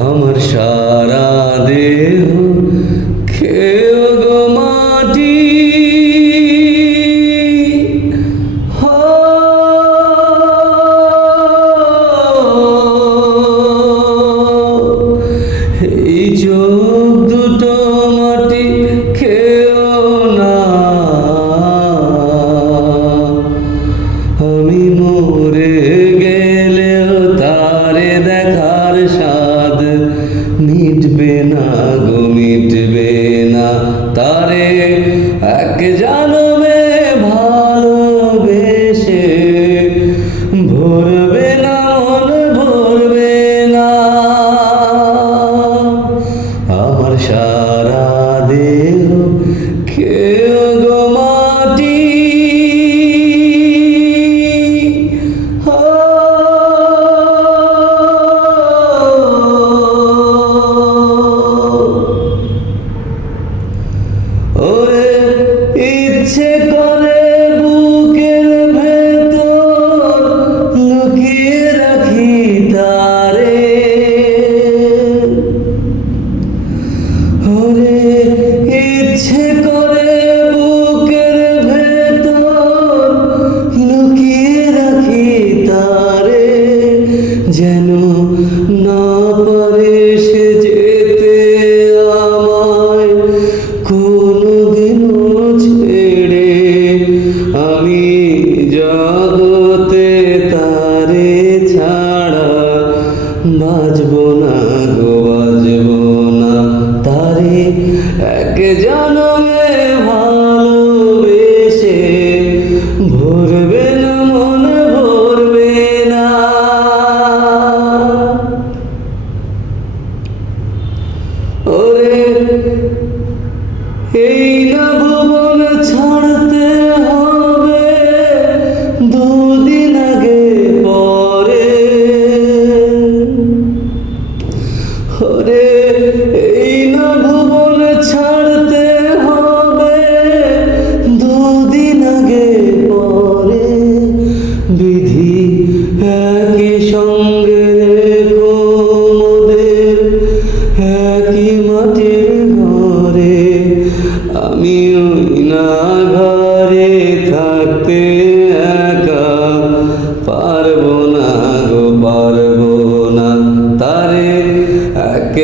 আমার সারা দেহ খেয়ে গো মাটি, এই চোখ দুটো মাটি খেও না, আমি মরে গেলেও তারে দেখার স্বাদ মিটবে না গো, মিটবে না। তারে এক জন্মে ভালোবেসে ভরবে না, মন ভরবে না। আমার সারা দেহ খেয়ে গো মাটি, ওরে ইচ্ছে করে বুকের ভেতর লুকিয়ে রাখি তারে, ওরে ইচ্ছে করে বুকের ভেতর লুকিয়ে রাখি তারে, যেন না পারে সে যেতে আমায় কোনদিনও ছেড়ে। আমি জগতে তারে ছাড়া বাঁচব না গো, বাঁচব না। তারে এক জন্মে ভালোবেসে ভরবে না, মন ভরবে না। ওরে এই না ভুবন ছাড়তে হবে দুদিন আগে পরে, ওরে এই না ভুবন ছাড়তে হবে দুদিন আগে পরে। বিধি একই সঙ্গে রেখো মোদের একই মাটির ঘরে, আমি ওই না ঘরে থাকতে একা পারবো না গো, পারবো না। তারে এক